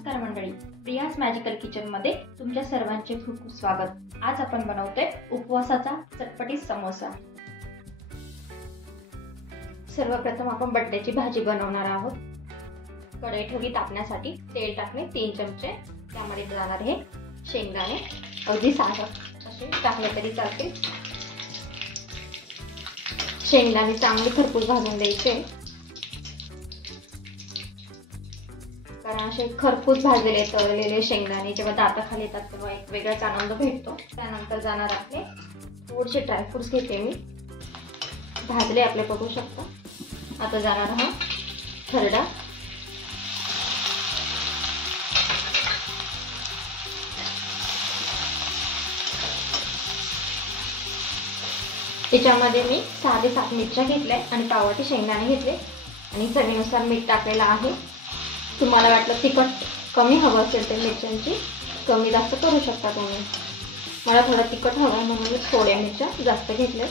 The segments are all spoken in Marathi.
नमस्कार मंडळी, प्रियाज मॅजिकल किचन मध्ये तुमच्या सर्वांचे खूप खूप स्वागत। आज आपण बनवतोय उपवासाचा चटपटीत समोसा। सर्वप्रथम आपण बटाट्याची भाजी बनवणार आहोत। कढई ठेवली तापण्यासाठी, तेल टाकले 3 चमचे, त्यामध्ये जाणार आहे शेंगदाणे, अगदी साधं असे टाकले तरी चालते। शेंगदाणे चांगले खरपूस भाजून द्यायचे, कारण असे खरपूस भाजलेले तळलेले शेंगदाणे जेव्हा दाताखाली येतात तेव्हा एक वेगळाच आनंद भेटतो। त्यानंतर जाणार आपले थोडेसे ड्रायफ्रुट्स घेते मी, भाजले आपले बघू शकता। आता जाणार हा खरडा, त्याच्यामध्ये मी 6 ते 7 मिरच्या घेतल्या आणि पाववाटी शेंगदाणे घेतले आणि चवीनुसार मीठ टाकलेलं आहे। तुम्हाला वाटलं तिखट कमी हवं असेल तर मिरच्यांची कमी जास्त करू शकता तुम्ही। मला थोडं तिखट हवं आहे म्हणून मी थोड्या मिरच्या जास्त घेतल्या।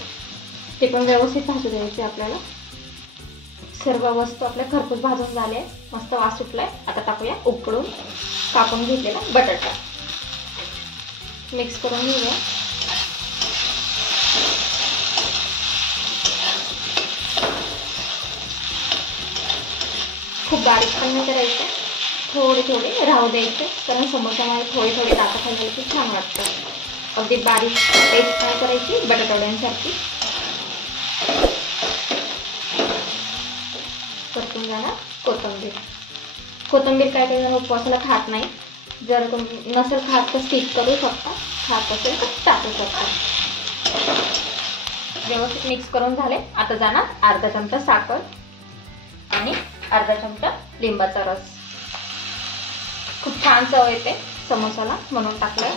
ते पण व्यवस्थित भाजून द्यायचे आपल्याला। सर्व वस्तू आपल्या खरपूस भाजून झाले, मस्त वास सुटलाय। आता टाकूया उकडून कापून घेतलेला बटाटा, मिक्स करून घेऊया। खूप बारीक पण नाही करायचं, थोडे थोडे राहू द्यायचे, कारण समोसामध्ये थोडे थोडे दाता खायला खूप छान वाटतं। अगदी बारीक पेस्ट नाही करायची बटाट्यासारखी। परतून जाणार कोथिंबीर। कोथिंबीर काय काही जण उपवासाला खात नाही, जर नसेल खात तर स्किप करू शकता, खात असेल तर टाकू शकता। व्यवस्थित मिक्स करून झाले। आता जाणार अर्धा चमचा साखर आणि अर्धा चमचा लिंबाचा रस। खूप छान चव येते समोसाला म्हणून टाकलं।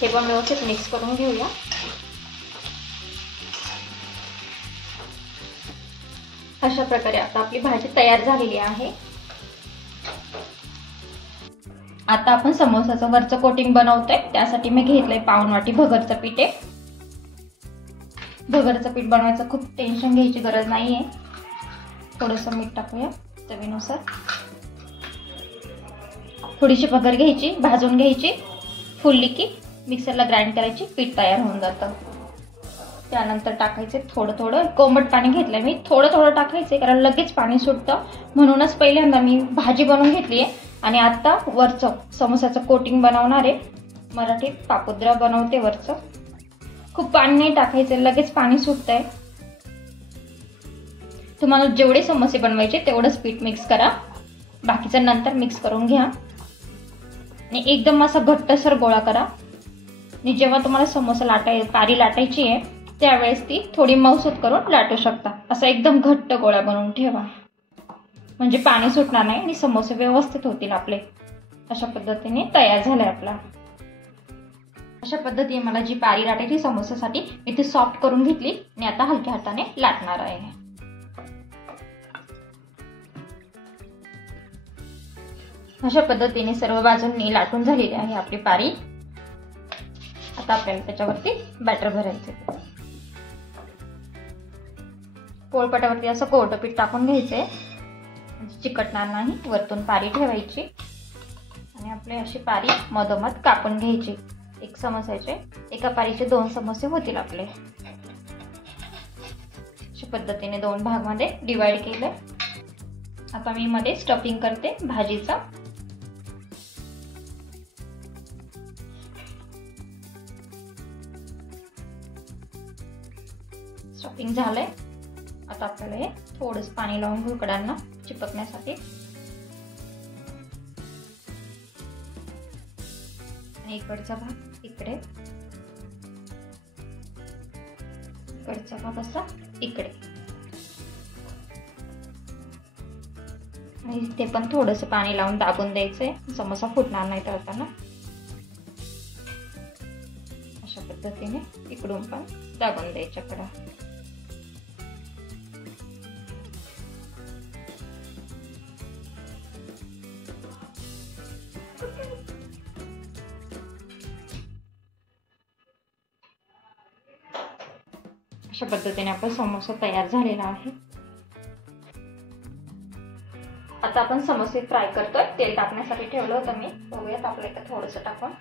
हे पण व्यवस्थित मिक्स करून घेऊया। अशा प्रकारे आता आपली भाजी तयार झालेली आहे। आता आपण समोसाचं वरचं कोटिंग बनवतोय, त्यासाठी मी घेतलंय पाऊण वाटी भगरचं पीठ आहे। भगरचं पीठ बनवायचं खूप टेन्शन घ्यायची गरज नाहीये। थोडंसं मीठ टाकूया चवीनुसार। थोडीशी भगर घ्यायची, भाजून घ्यायची, फुलली की मिक्सरला ग्राइंड करायची, पीठ तयार होऊन जातं। त्यानंतर टाकायचे थोडं थोडं कोमट पाणी घेतलंय मी, थोडं थोडं टाकायचे कारण लगेच पाणी सुटतं, म्हणूनच पहिल्यांदा मी भाजी बनवून घेतली आहे आणि आता वरचं समोसाचं कोटिंग बनवणार आहे। मराठीत पापुद्रा बनवते वरचं। खूप पाणी नाही टाकायचं, लगेच पाणी सुटतंय। तुम्हाला जेवढे समोसे बनवायचे तेवढंच पीठ मिक्स करा, बाकीचं नंतर मिक्स करून घ्या आणि एकदम असा घट्टसर गोळा करा। आणि जेव्हा तुम्हाला समोसा पारी लाटायची आहे त्यावेळेस ती थोडी मऊसूत करून लाटू शकता। असा एकदम घट्ट गोळा बनवून ठेवा, म्हणजे पाणी सुटणार नाही आणि समोसे व्यवस्थित होतील आपले। अशा पद्धतीने तयार झालाय आपला। अशा पद्धतीने मला जी पारी लाटायची समोसासाठी मी ती सॉफ्ट करून घेतली आणि आता हलक्या हाताने लाटणार आहे। अशा पद्धतीने सर्व बाजूंनी लाटून झालेली आहे आपली पारी। आता आपल्याला त्याच्यावरती बॅटर भरायचे। पोळपाटावरती असं कोरडं पीठ टाकून घ्यायचंय, म्हणजे चिकटणार नाही। वरतून पारी ठेवायची आणि आपली अशी पारी मधोमध कापून घ्यायची। एक समोसाचे एका पारीचे 2 समोसे होतील आपले। अशा पद्धतीने 2 भागामध्ये डिवाइड केले। आता मी मध्ये स्टफिंग करते भाजीचा। स्टफिंग झालंय। आता आपल्याला हे थोडंसं पाणी लावून घेऊ कडांना चिपकण्यासाठी। आणि इकडचा भाग इकडे, इकडचा भाग असा इकडे, आणि इथे पण थोडंसं पाणी लावून दाबून द्यायचंय, समोसा फुटणार नाही तळताना। अशा पद्धतीने इकडून पण दाबून द्यायच्या कडा। अशा पद्धतीने आपला समोसा तयार झालेला आहे। आता आपण समोसे फ्राय करतोय. तेल टाकण्यासाठी ठेवलं होतं मी. बघूया तापलंय का थोडंसं टाकून.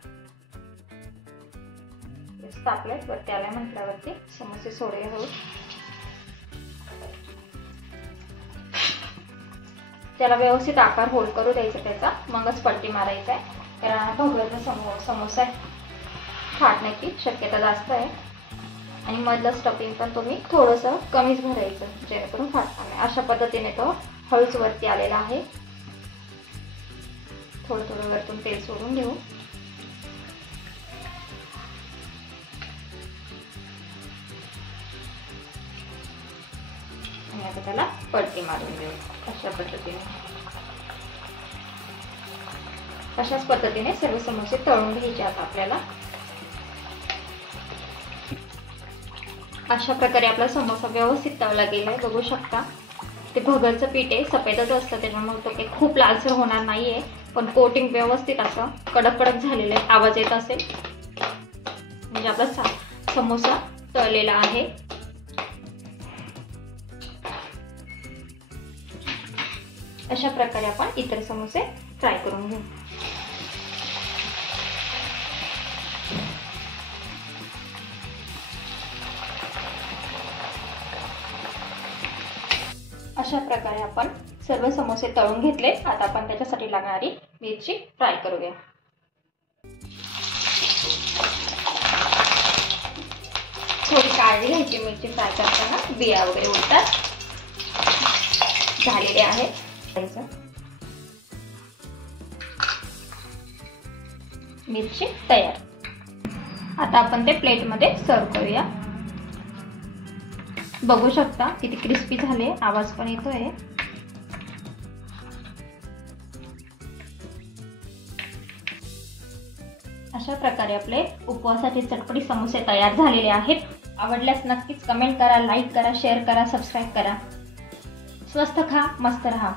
तापलंय, वरती आलंय म्हटल्यावरती समोसे सोडूया हळू. त्याला व्यवस्थित आकार होल्ड करू द्यायचा त्याचा, मगच पलटी मारायचा आहे. कारण भगव्याचा समोसा आहे, फाटण्याची शक्यता जास्त आहे. आणि मधलं स्टफिंग पण तुम्ही थोडंसं कमीच भरायचं जेणेकरून फाटणार नाही. अशा पद्धतीने तो हळूच वरती आलेला आहे. थोडं थोडं वरतून तेल सोडून घेऊ. आणि आता त्याला पलटी मारून देऊ. अशा पद्धतीने, अशाच पद्धतीने सर्व समोसे तळून घ्यायचे आता आपल्याला. अशा प्रकारे आपला समोसा व्यवस्थित तळला गेलाय, बघू शकता. ते भगरचं पीठ आहे, सफेदच असतं, त्याच्यामुळे तो काही खूप लालसर होणार नाहीये. पण कोटिंग व्यवस्थित असं कडक कडक झालेलं आहे. आवाज येत असेल म्हणजे आपला समोसा तळलेला आहे. अशा प्रकारे आपण इतर समोसे फ्राय करून घेऊ. अशा प्रकारे आपण सर्व समोसे तळून घेतले. आता आपण त्याच्यासाठी लागणारी मिरची फ्राय करूया. थोडी काळजी घ्यायची मिरची फ्राय करताना, बिया वगैरे उडतात. झालेले आहे. मिरची तयार. आता आपण ते प्लेटमध्ये सर्व करूया. बघू शकता किती क्रिस्पी झाले, आवाज पण येतोय. अशा प्रकारे आपले उपवासाचे चटपटी समोसे तयार झालेले आहेत. आवडल्यास नक्कीच कमेंट करा, लाईक करा, शेअर करा, सबस्क्राईब करा. स्वस्थ खा, मस्त रहा.